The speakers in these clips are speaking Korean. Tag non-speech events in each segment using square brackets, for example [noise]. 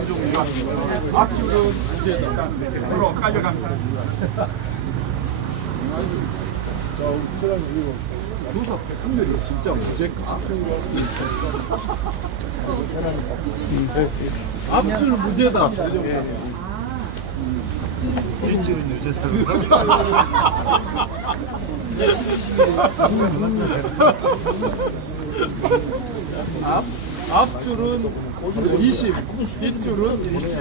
김종우가 앞줄은 이제 으로 깔려갑니다. 앞줄 문제다. 앞, 앞줄은 20, 뒷줄은 20.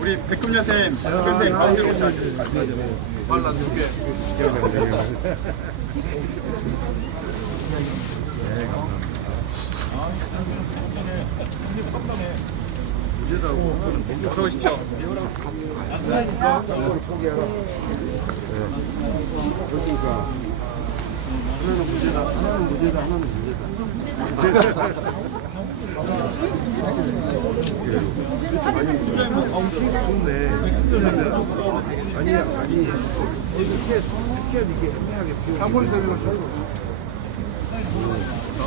우리 백금여 쌤, 백금여 쌤 가운데로 오셔야죠. 발라 두 개. 어서 오십시오.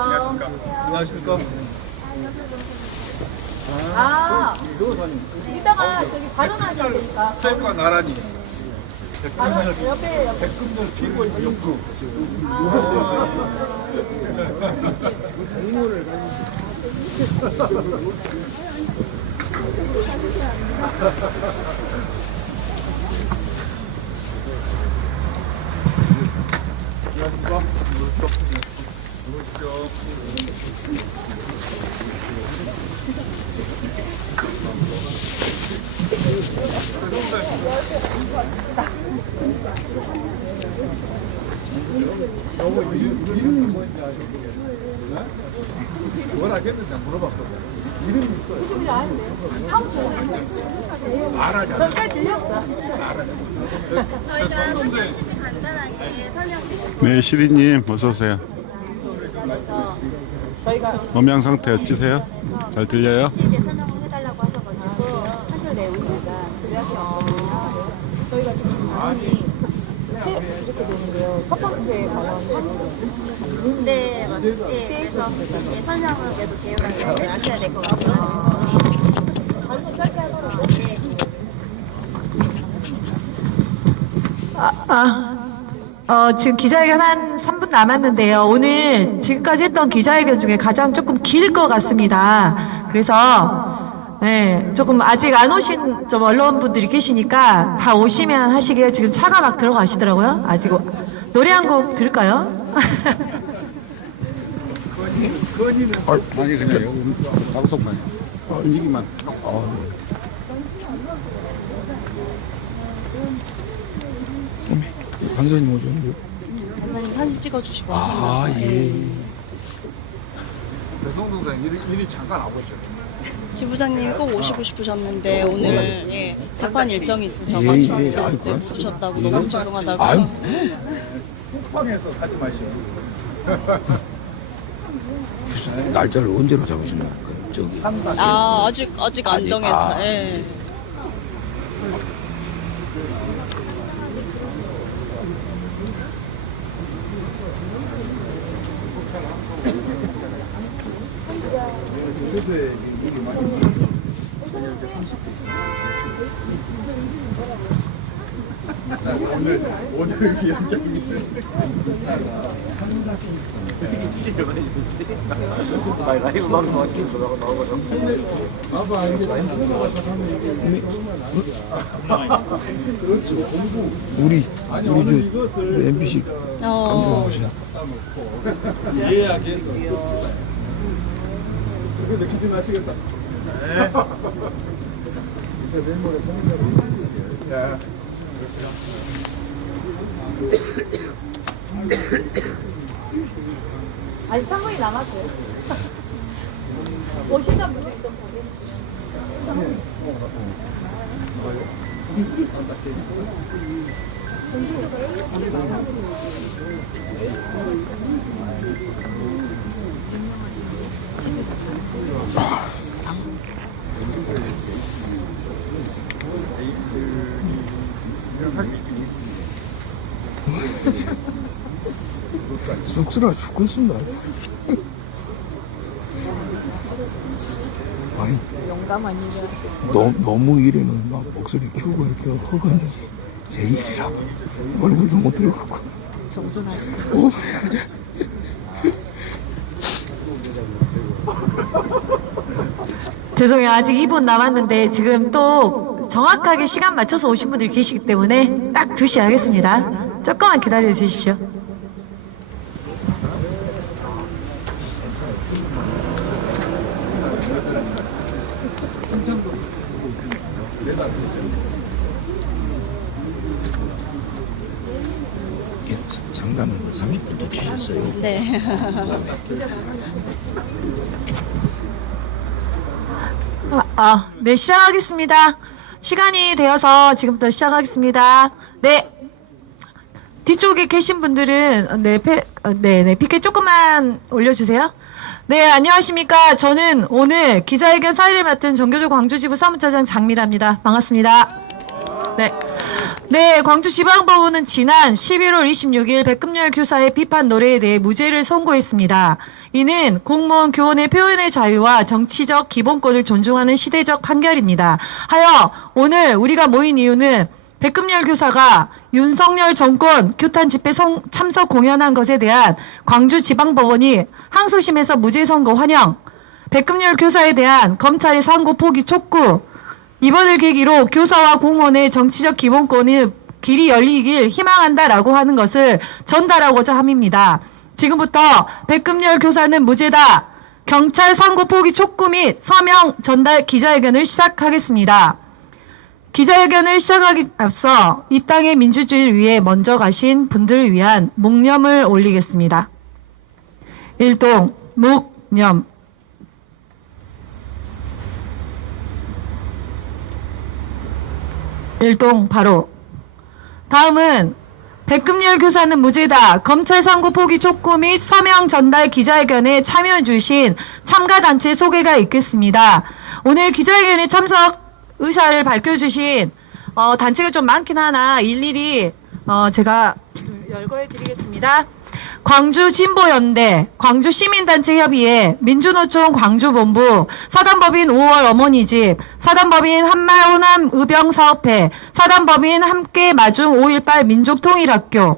안녕하십니까. 안녕하십니까. 아, 이따가 저기 발언하셔야 되니까. 쌤과 나란히 발언 옆에 옆에. 백금들 피고 있는 욕구. 안녕 하십니까. 뭘 하겠는지 물어봤거든. 무슨 일 아는데? 아무 전에. 알아잖아. 너잘 들렸어. 간단하게 설명드릴게요. 네, 시리님 어서 오세요. 저희가 음향 상태 어찌세요? 잘 들려요? 이제 설명을 해달라고 하셔가지고 한글 내용이니까 그래서 저희가 지금 발언이 세 이렇게 되는데요. 첫 번째 발언 하더라도. 어, 지금 기자회견 한 3분 남았는데요. 오늘 지금까지 했던 기자회견 중에 가장 조금 길 것 같습니다. 그래서, 네, 조금 아직 안 오신 좀 언론분들이 계시니까 다 오시면 하시게요. 지금 차가 막 들어가시더라고요. 아직 오- 노래 한 곡 들을까요? [laughs] 아니 그냥 여기 방송만 분위기만. 강사님 오셨는데요? 선생님 사진 찍어주시고 아, 예. 배송동생 일이, 일이 잠깐 와보죠. 지부장님 꼭 오시고 싶으셨는데 오늘 예, 재판 일정이 있으셔가지고 예, 예. 아이고, 네, 못 오셨다고 너무 죄송하다고 아유, 쿠팡에서 하지 마시고. 날짜를 언제로 잡으신 겁니까? 저기. 아 아직 아직 안 아직, 정해서 아. 예. 오늘 오늘 위원장님. 우리, 우리 저, 우리 MBC 어, 이해하기에서 씁시다. 그거 적히지 마시겠다. 네. [laughs] 야. 아니, 상황이 남았어요. [laughs] 오신다 분들 좀 쑥스러워 죽겠습니다. 아니, 너, 너무 이래는 막 목소리 키우고 이렇게 허가는 제 일이라고. 얼굴도 못 들어가고. 겸손하시. 오, 죄송해요. 아직 2분 남았는데 지금 또 정확하게 시간 맞춰서 오신 분들이 계시기 때문에 딱 2시 하겠습니다. 조금만 기다려 주십시오. 상담을 30분도 주셨어요. 네. 아, 아, 네, 시작하겠습니다. 시간이 되어서 지금부터 시작하겠습니다. 네. 뒤쪽에 계신 분들은, 네, 페, 어, 네, 네, 피켓 조금만 올려주세요. 네, 안녕하십니까. 저는 오늘 기자회견 사회를 맡은 정교조 광주지부 사무처장 장미라입니다. 반갑습니다. 네. 네, 광주지방법원은 지난 11월 26일 백금열 교사의 비판 노래에 대해 무죄를 선고했습니다. 이는 공무원 교원의 표현의 자유와 정치적 기본권을 존중하는 시대적 판결입니다. 하여 오늘 우리가 모인 이유는 백금열 교사가 윤석열 정권 규탄 집회 성- 참석 공연한 것에 대한 광주지방법원이 항소심에서 무죄 선고 환영, 백금열 교사에 대한 검찰의 상고 포기 촉구, 이번을 계기로 교사와 공무원의 정치적 기본권이 길이 열리길 희망한다라고 하는 것을 전달하고자 함입니다. 지금부터 백금열 교사는 무죄다. 경찰 상고 포기 촉구 및 서명 전달 기자회견을 시작하겠습니다. 기자회견을 시작하기 앞서 이 땅의 민주주의를 위해 먼저 가신 분들을 위한 묵념을 올리겠습니다. 일동 묵념 일동 바로 다음은 백금열 교사는 무죄다. 검찰 상고 포기 촉구 및 서명 전달 기자회견에 참여해 주신 참가 단체 소개가 있겠습니다. 오늘 기자회견에 참석 의사를 밝혀주신 어, 단체가 좀 많긴 하나 일일이 어, 제가 열거해 드리겠습니다. 광주 진보연대, 광주 시민단체협의회, 민주노총 광주본부, 사단법인 5월 어머니집, 사단법인 한말 호남 의병사업회, 사단법인 함께 마중 5.18 민족통일학교,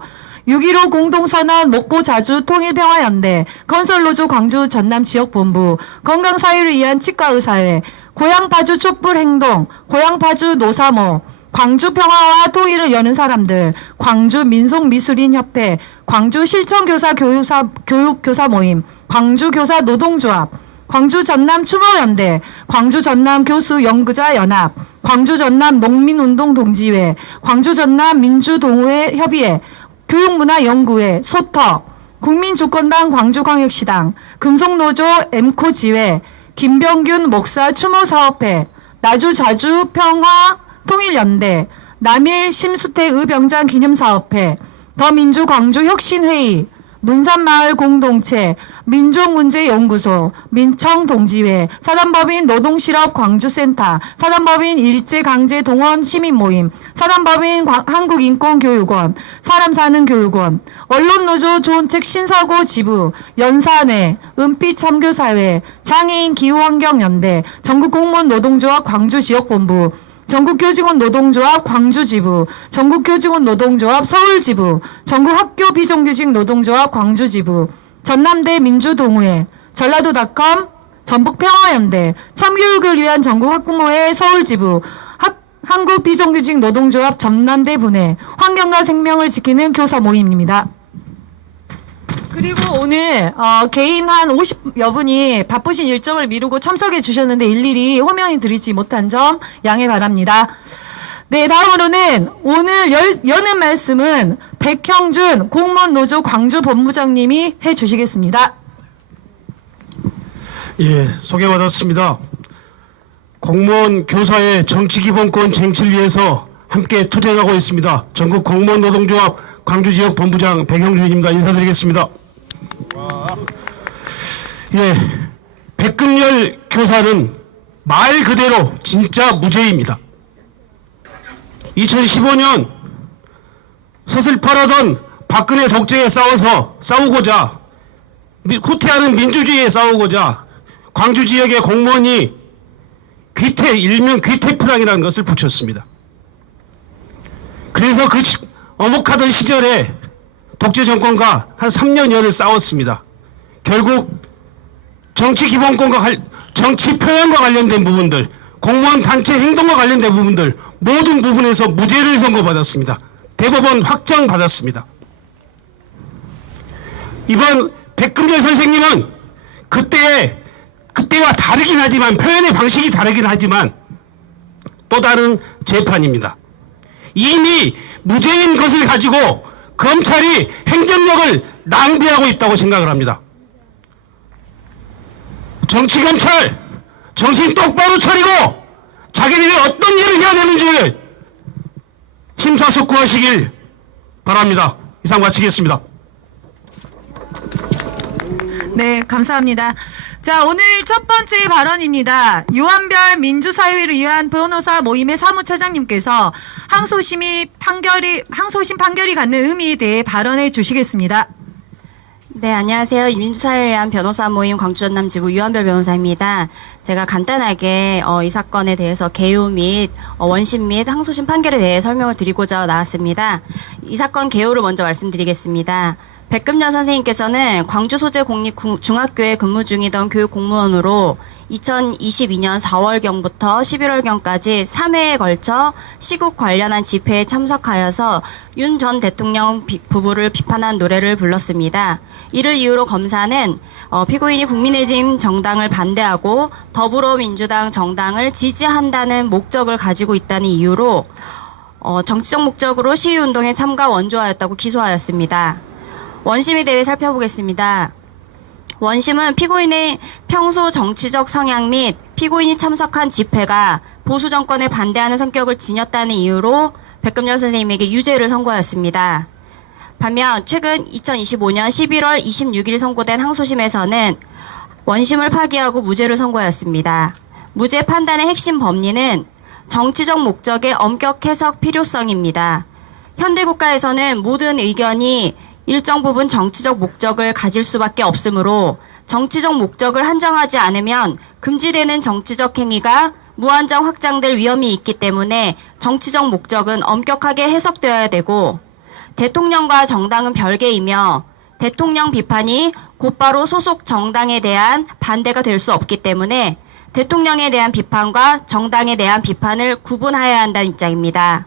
6.15 공동선언 목포 자주 통일평화연대, 건설노조 광주 전남 지역본부, 건강사회를 위한 치과의사회, 고향파주 촛불행동, 고향파주 노사모, 광주 평화와 통일을 여는 사람들, 광주 민속미술인협회, 광주 실천교사 교사, 교육교사 모임, 광주 교사 노동조합, 광주 전남 추모연대, 광주 전남 교수 연구자 연합, 광주 전남 농민운동 동지회, 광주 전남 민주동호회 협의회, 교육문화연구회, 소터, 국민주권당 광주광역시당, 금속노조 엠코 지회, 김병균 목사 추모사업회, 나주자주 평화 통일연대, 남일 심수택 의병장 기념사업회, 더민주 광주 혁신회의, 문산마을 공동체, 민족문제연구소, 민청동지회, 사단법인 노동실업 광주센터, 사단법인 일제강제동원 시민모임, 사단법인 광- 한국인권교육원, 사람 사는 교육원, 언론노조 좋은책 신사고 지부, 연사회, 은빛참교사회, 장애인 기후환경연대, 전국공무원 노동조합 광주지역본부, 전국교직원 노동조합 광주지부, 전국교직원 노동조합 서울지부, 전국학교 비정규직 노동조합 광주지부, 전남대 민주동호회, 전라도닷컴, 전북평화연대, 참교육을 위한 전국학부모회 서울지부, 학, 한국비정규직 노동조합 전남대 분회, 환경과 생명을 지키는 교사 모임입니다. 그리고 오늘 어, 개인 한 50여 분이 바쁘신 일정을 미루고 참석해 주셨는데 일일이 호명해 드리지 못한 점 양해 바랍니다. 네, 다음으로는 오늘 열, 여는 말씀은 백형준 공무원 노조 광주 본부장님이 해 주시겠습니다. 예, 소개받았습니다. 공무원 교사의 정치기본권 쟁취를 위해서 함께 투쟁하고 있습니다. 전국 공무원 노동조합 광주지역 본부장 백형준입니다. 인사드리겠습니다. 예, 백금열 교사는 말 그대로 진짜 무죄입니다. 2015년 서슬퍼하던 박근혜 독재에 싸워서 싸우고자 미- 후퇴하는 민주주의에 싸우고자 광주 지역의 공무원이 귀태 일명 귀태프랑이라는 것을 붙였습니다. 그래서 그 시- 어목하던 시절에 독재 정권과 한 3년여를 싸웠습니다. 결국 정치 기본권과 관- 정치 표현과 관련된 부분들, 공무원 단체 행동과 관련된 부분들 모든 부분에서 무죄를 선고받았습니다. 대법원 확정 받았습니다. 이번 백금열 선생님은 그때 그때와 다르긴 하지만 표현의 방식이 다르긴 하지만 또 다른 재판입니다. 이미 무죄인 것을 가지고 검찰이 행정력을 낭비하고 있다고 생각을 합니다. 정치 검찰 정신 똑바로 차리고 자기들이 어떤 일을 해야 되는지를 심사숙고하시길 바랍니다. 이상 마치겠습니다. 네, 감사합니다. 자, 오늘 첫 번째 발언입니다. 유한별 민주사회를 위한 변호사 모임의 사무처장님께서 항소심이 판결이, 항소심 판결이 갖는 의미에 대해 발언해 주시겠습니다. 네, 안녕하세요. 민주사회를 위한 변호사 모임 광주전남 지부 유한별 변호사입니다. 제가 간단하게 어, 이 사건에 대해서 개요 및 어, 원심 및 항소심 판결에 대해 설명을 드리고자 나왔습니다. 이 사건 개요를 먼저 말씀드리겠습니다. 백금년 선생님께서는 광주 소재 공립 구- 중학교에 근무 중이던 교육 공무원으로 2022년 4월경부터 11월경까지 3회에 걸쳐 시국 관련한 집회에 참석하여서 윤 전 대통령 비- 부부를 비판한 노래를 불렀습니다. 이를 이유로 검사는 어, 피고인이 국민의힘 정당을 반대하고 더불어민주당 정당을 지지한다는 목적을 가지고 있다는 이유로 어, 정치적 목적으로 시위운동에 참가 원조하였다고 기소하였습니다. 원심에 대해 살펴보겠습니다. 원심은 피고인의 평소 정치적 성향 및 피고인이 참석한 집회가 보수 정권에 반대하는 성격을 지녔다는 이유로 백금열 선생님에게 유죄를 선고하였습니다. 반면 최근 2025년 11월 26일 선고된 항소심에서는 원심을 파기하고 무죄를 선고하였습니다. 무죄 판단의 핵심 법리는 정치적 목적의 엄격 해석 필요성입니다. 현대 국가에서는 모든 의견이 일정 부분 정치적 목적을 가질 수밖에 없으므로 정치적 목적을 한정하지 않으면 금지되는 정치적 행위가 무한정 확장될 위험이 있기 때문에 정치적 목적은 엄격하게 해석되어야 되고 대통령과 정당은 별개이며 대통령 비판이 곧바로 소속 정당에 대한 반대가 될 수 없기 때문에 대통령에 대한 비판과 정당에 대한 비판을 구분하여야 한다는 입장입니다.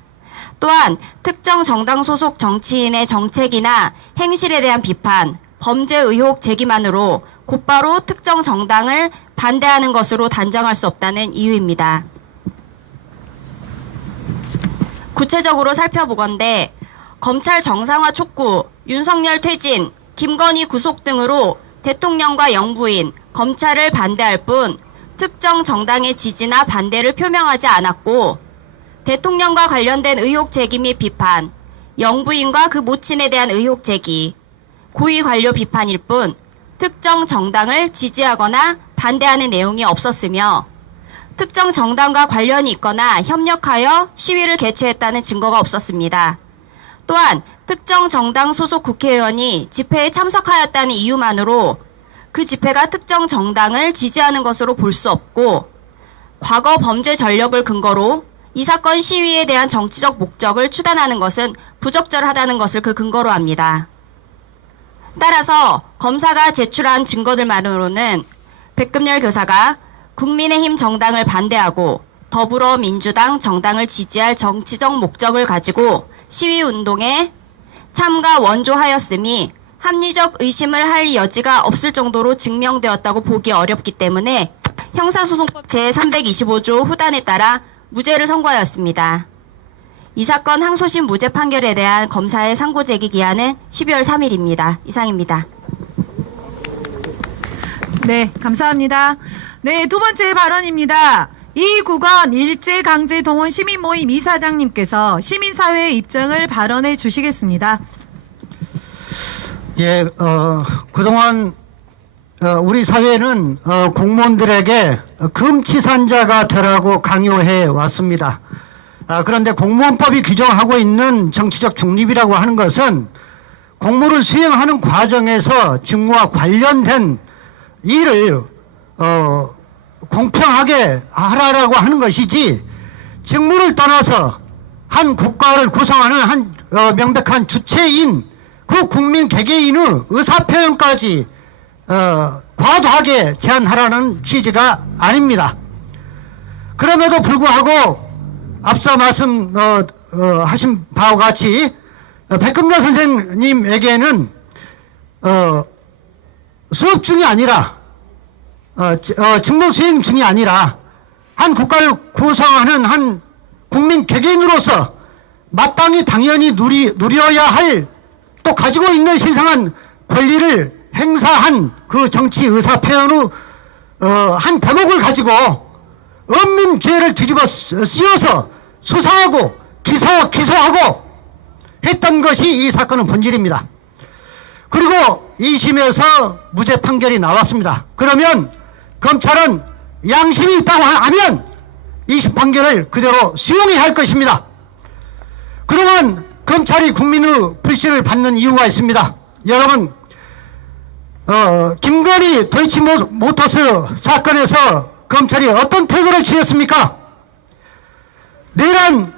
또한 특정 정당 소속 정치인의 정책이나 행실에 대한 비판, 범죄 의혹 제기만으로 곧바로 특정 정당을 반대하는 것으로 단정할 수 없다는 이유입니다. 구체적으로 살펴보건대 검찰 정상화 촉구, 윤석열 퇴진, 김건희 구속 등으로 대통령과 영부인, 검찰을 반대할 뿐 특정 정당의 지지나 반대를 표명하지 않았고 대통령과 관련된 의혹 제기 및 비판, 영부인과 그 모친에 대한 의혹 제기, 고위 관료 비판일 뿐 특정 정당을 지지하거나 반대하는 내용이 없었으며 특정 정당과 관련이 있거나 협력하여 시위를 개최했다는 증거가 없었습니다. 또한 특정 정당 소속 국회의원이 집회에 참석하였다는 이유만으로 그 집회가 특정 정당을 지지하는 것으로 볼 수 없고 과거 범죄 전력을 근거로 이 사건 시위에 대한 정치적 목적을 추단하는 것은 부적절하다는 것을 그 근거로 합니다. 따라서 검사가 제출한 증거들만으로는 백금열 교사가 국민의힘 정당을 반대하고 더불어민주당 정당을 지지할 정치적 목적을 가지고 시위 운동에 참가 원조하였음이 합리적 의심을 할 여지가 없을 정도로 증명되었다고 보기 어렵기 때문에 형사소송법 제325조 후단에 따라 무죄를 선고하였습니다. 이 사건 항소심 무죄 판결에 대한 검사의 상고 제기 기한은 12월 3일입니다. 이상입니다. 네, 감사합니다. 네, 두 번째 발언입니다. 이 국원 일제강제 동원 시민 모임 이사장님께서 시민사회의 입장을 발언해 주시겠습니다. 예, 어, 그동안 어, 우리 사회는 어, 공무원들에게 금치산자가 되라고 강요해 왔습니다. 아, 그런데 공무원법이 규정하고 있는 정치적 중립이라고 하는 것은 공무를 수행하는 과정에서 직무와 관련된 일을 어, 공평하게 하라라고 하는 것이지 직무를 떠나서 한 국가를 구성하는 한 어, 명백한 주체인 그 국민 개개인의 의사표현까지 어, 과도하게 제한하라는 취지가 아닙니다. 그럼에도 불구하고 앞서 말씀 어, 어, 하신 바와 같이 어, 백금려 선생님에게는 어, 수업 중이 아니라 어, 지- 어, 직무 수행 중이 아니라 한 국가를 구성하는 한 국민 개개인으로서 마땅히 당연히 누리, 누려야 할 또 가지고 있는 신성한 권리를 행사한 그 정치 의사 표현의 어, 한 대목을 가지고 엄민 죄를 뒤집어 쓰- 씌워서 수사하고 기소, 기소하고 했던 것이 이 사건의 본질입니다. 그리고 2심에서 무죄 판결이 나왔습니다. 그러면 검찰은 양심이 있다고 하면 2심 판결을 그대로 수용해야 할 것입니다. 그동안 검찰이 국민의 불신을 받는 이유가 있습니다. 여러분, 어, 김건희 도이치모터스 사건에서 검찰이 어떤 태도를 취했습니까? 내란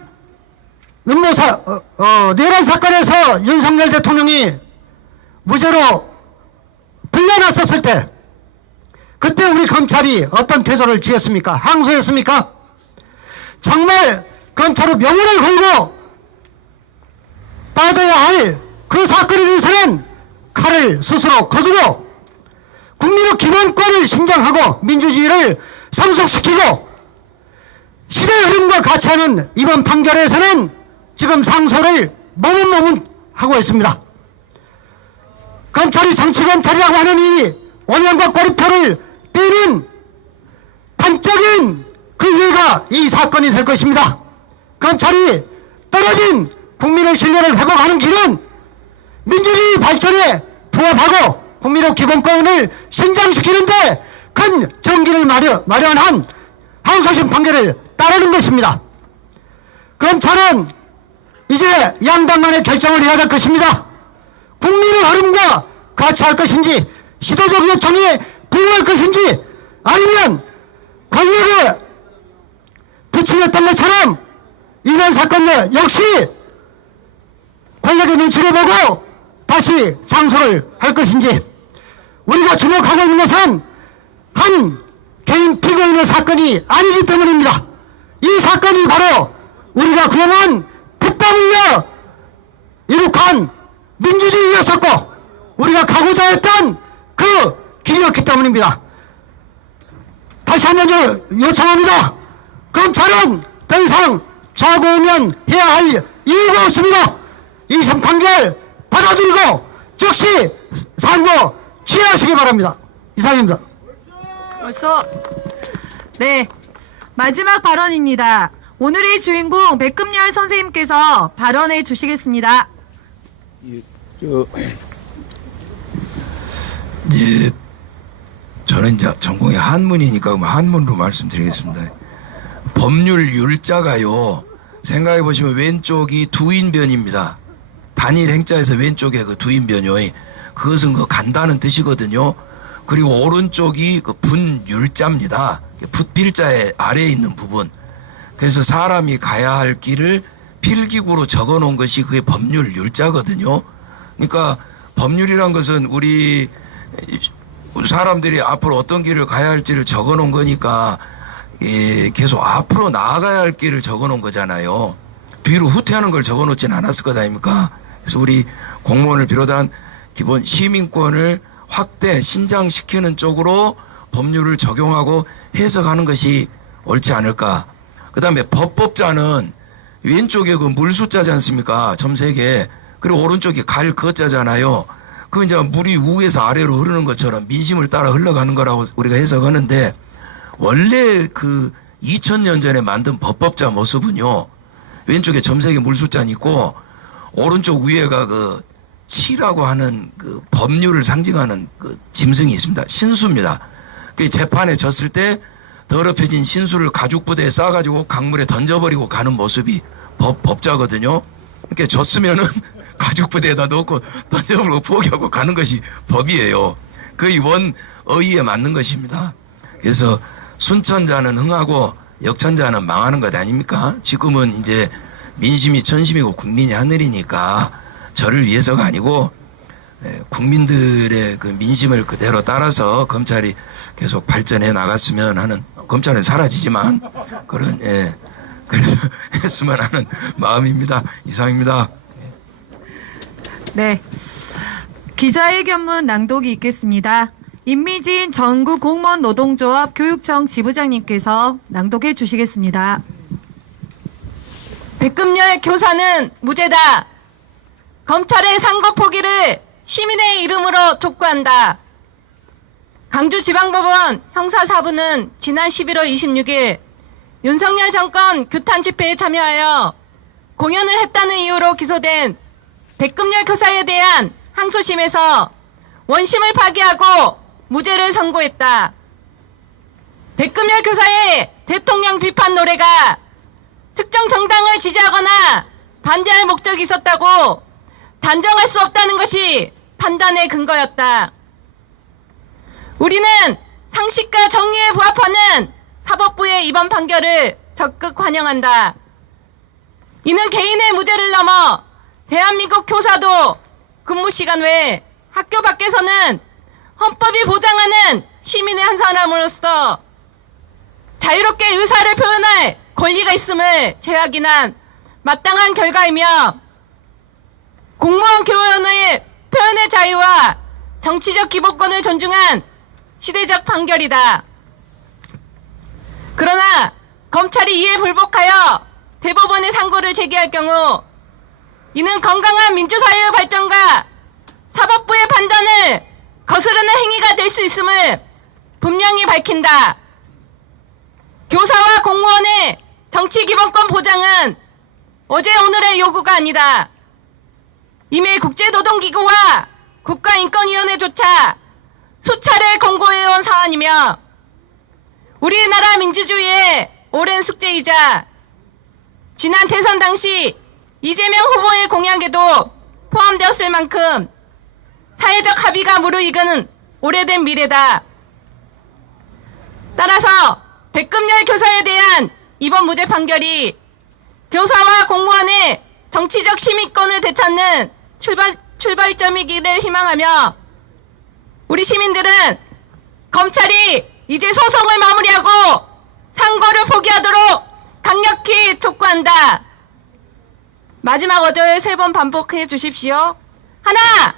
음모사 어, 어, 내란 사건에서 윤석열 대통령이 무죄로 불려났었을 때 그때 우리 검찰이 어떤 태도를 취했습니까? 항소했습니까? 정말 검찰의 명운을 걸고 빠져야 할 그 사건에 대해서는 칼을 스스로 거두고 국민의 기본권을 신장하고 민주주의를 성숙시키고 시대의 흐름과 같이 하는 이번 판결에서는 지금 상소를 머뭇머뭇 하고 있습니다. 검찰이 정치 검찰이라고 하는 이 원형과 꼬리표를 떼는 단적인 그 예가 이 사건이 될 것입니다. 검찰이 떨어진 국민의 신뢰를 회복하는 길은 민주주의 발전에 부합하고 국민의 기본권을 신장시키는데 큰 정기를 마련, 마련한 항소심 판결을 따르는 것입니다. 검찰은 이제 양당 간의 결정을 해야 될 것입니다. 국민의 흐름과 같이 할 것인지 시도적 요청에 부응할 것인지 아니면 권력에 부침했던 것처럼 이번 사건 내 역시 권력의 눈치를 보고 다시 상소를 할 것인지 우리가 주목하고 있는 것은 한 개인 피고인의 사건이 아니기 때문입니다. 이 사건이 바로 우리가 그동안 피땀 흘려 이룩한 민주주의였었고 우리가 가고자 했던 그 길이었기 때문입니다. 다시 한 번 요- 요청합니다. 검찰은 더 이상 좌고우면 해야 할 이유가 없습니다. 이심 판결 받아들이고 즉시 상고 취하시기 바랍니다. 이상입니다. 벌써 네 마지막 발언입니다. 오늘의 주인공 백금열 선생님께서 발언해 주시겠습니다. 저, 이제, 저는 이제 전공이 한문이니까 그럼 한문으로 말씀드리겠습니다. 법률 율자가요, 생각해 보시면 왼쪽이 두인변입니다. 단일 행자에서 왼쪽에 그 두인변요. 그것은 그 간다는 뜻이거든요. 그리고 오른쪽이 그 분율자입니다. 붓필자의 아래에 있는 부분. 그래서 사람이 가야 할 길을 필기구로 적어 놓은 것이 그게 법률 율자거든요. 그러니까 법률이란 것은 우리 사람들이 앞으로 어떤 길을 가야 할지를 적어 놓은 거니까 예, 계속 앞으로 나아가야 할 길을 적어 놓은 거잖아요. 뒤로 후퇴하는 걸 적어 놓진 않았을 것 아닙니까? 그래서 우리 공무원을 비롯한 기본 시민권을 확대 신장시키는 쪽으로 법률을 적용하고 해석하는 것이 옳지 않을까. 그 다음에 법법자는 왼쪽에 그 물숫자지 않습니까? 점색에 그리고 오른쪽이 갈 거자잖아요. 그 이제 물이 위에서 아래로 흐르는 것처럼 민심을 따라 흘러가는 거라고 우리가 해석하는데 원래 그 2000년 전에 만든 법법자 모습은요. 왼쪽에 점색에 물숫자는 있고 오른쪽 위에가 그 치라고 하는 그 법률을 상징하는 그 짐승이 있습니다. 신수입니다. 그 재판에 졌을 때 더럽혀진 신수를 가죽 부대에 싸가지고 강물에 던져버리고 가는 모습이 법, 법자거든요. 이렇게 졌으면은 [laughs] 가죽 부대에다 넣고 던져버리고 포기하고 가는 것이 법이에요. 거의 원 어의에 맞는 것입니다. 그래서 순천자는 흥하고 역천자는 망하는 것 아닙니까? 지금은 이제 민심이 천심이고 국민이 하늘이니까 저를 위해서가 아니고 예, 국민들의 그 민심을 그대로 따라서 검찰이 계속 발전해 나갔으면 하는 검찰은 사라지지만 그런 예 그래서 [laughs] 했으면 하는 마음입니다. 이상입니다. 네. 기자회견문 낭독이 있겠습니다. 임미진 전국 공무원 노동조합 교육청 지부장님께서 낭독해 주시겠습니다. 백금열 교사는 무죄다. 검찰의 상고 포기를 시민의 이름으로 촉구한다. 강주지방법원 형사4부는 지난 11월 26일 윤석열 정권 규탄 집회에 참여하여 공연을 했다는 이유로 기소된 백금열 교사에 대한 항소심에서 원심을 파기하고 무죄를 선고했다. 백금열 교사의 대통령 비판 노래가 특정 정당을 지지하거나 반대할 목적이 있었다고 단정할 수 없다는 것이 판단의 근거였다. 우리는 상식과 정의에 부합하는 사법부의 이번 판결을 적극 환영한다. 이는 개인의 무죄를 넘어 대한민국 교사도 근무 시간 외에 학교 밖에서는 헌법이 보장하는 시민의 한 사람으로서 자유롭게 의사를 표현할 권리가 있음을 재확인한 마땅한 결과이며 공무원 교원의 표현의 자유와 정치적 기본권을 존중한 시대적 판결이다. 그러나 검찰이 이에 불복하여 대법원에 상고를 제기할 경우 이는 건강한 민주사회의 발전과 사법부의 판단을 거스르는 행위가 될 수 있음을 분명히 밝힌다. 교사와 공무원의 정치 기본권 보장은 어제 오늘의 요구가 아니다. 이미 국제노동기구와 국가인권위원회조차 수차례 공고해온 사안이며 우리나라 민주주의의 오랜 숙제이자 지난 대선 당시 이재명 후보의 공약에도 포함되었을 만큼 사회적 합의가 무르익은 오래된 미래다. 따라서 백금열 교사에 대한 이번 무죄 판결이 교사와 공무원의 정치적 시민권을 되찾는 출발, 출발점이기를 희망하며 우리 시민들은 검찰이 이제 소송을 마무리하고 상고를 포기하도록 강력히 촉구한다. 마지막 어절 세 번 반복해 주십시오. 하나,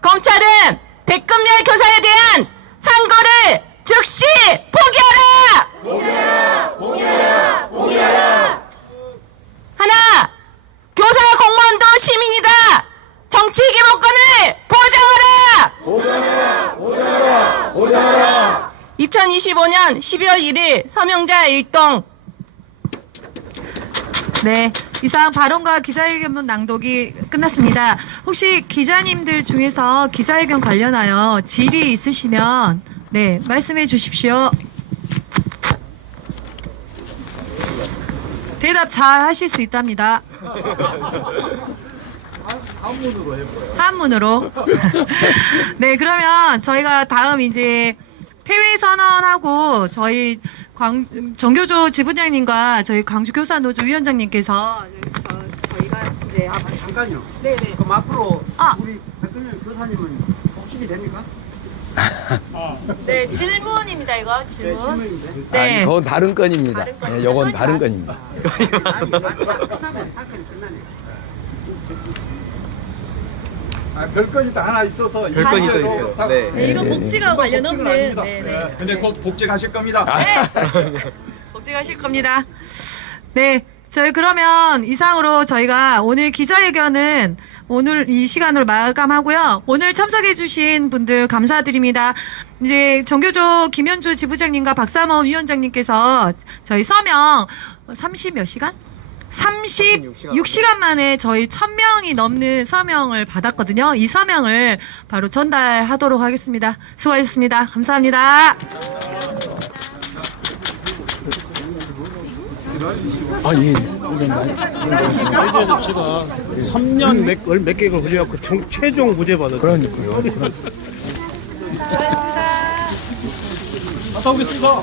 검찰은 백금열 교사에 대한 상고를 즉시 포기하라! 하나, 교사 공무원도 시민이다. 정치 기본권을 보장하라. 2025년 12월 1일 서명자 일동 네. 이상 발언과 기자회견문 낭독이 끝났습니다. 혹시 기자님들 중에서 기자회견 관련하여 질의 있으시면 네, 말씀해 주십시오. 대답 잘 하실 수 있답니다. [laughs] 한문으로 해봐요. 한문으로. [laughs] 네, 그러면 저희가 다음 이제 퇴위 선언하고 저희 광, 정교조 지부장님과 저희 광주 교사 노조 위원장님께서 저, 저희가 이제 아, 잠깐요. 네 네. 그럼 앞으로 아. 우리 백근열 교사님은 복직이 됩니까? [laughs] 네 질문입니다 이거 질문. 질문인데. 네. 그건 다른 건입니다. 다른 건. 예, 요건 다른 건입니다. 아니, 끝나면 사건이 끝나네. 아, 별건이 다 하나 있어서 별건이 또 이거 있어요. 다- 네. 네, 이거 복지가 관련 복지는 없는 아닙니다. 네, 네. 네, 근데 곧 복직하실 겁니다. [laughs] 복직하실 겁니다. 네, 저희 그러면 이상으로 저희가 오늘 기자회견은 오늘 이 시간으로 마감하고요. 오늘 참석해주신 분들 감사드립니다. 이제 정교조 김현주 지부장님과 박삼원 위원장님께서 저희 서명 30 몇 시간? 36시간 만에 저희 1000명이 넘는 서명을 받았거든요. 이 서명을 바로 전달하도록 하겠습니다. 수고하셨습니다. 감사합니다. 제가 3년 몇, 얼- 몇 개월 걸려갖고 총- 최종 무죄 받았죠. 그러니까요. 갔다 오겠습니다.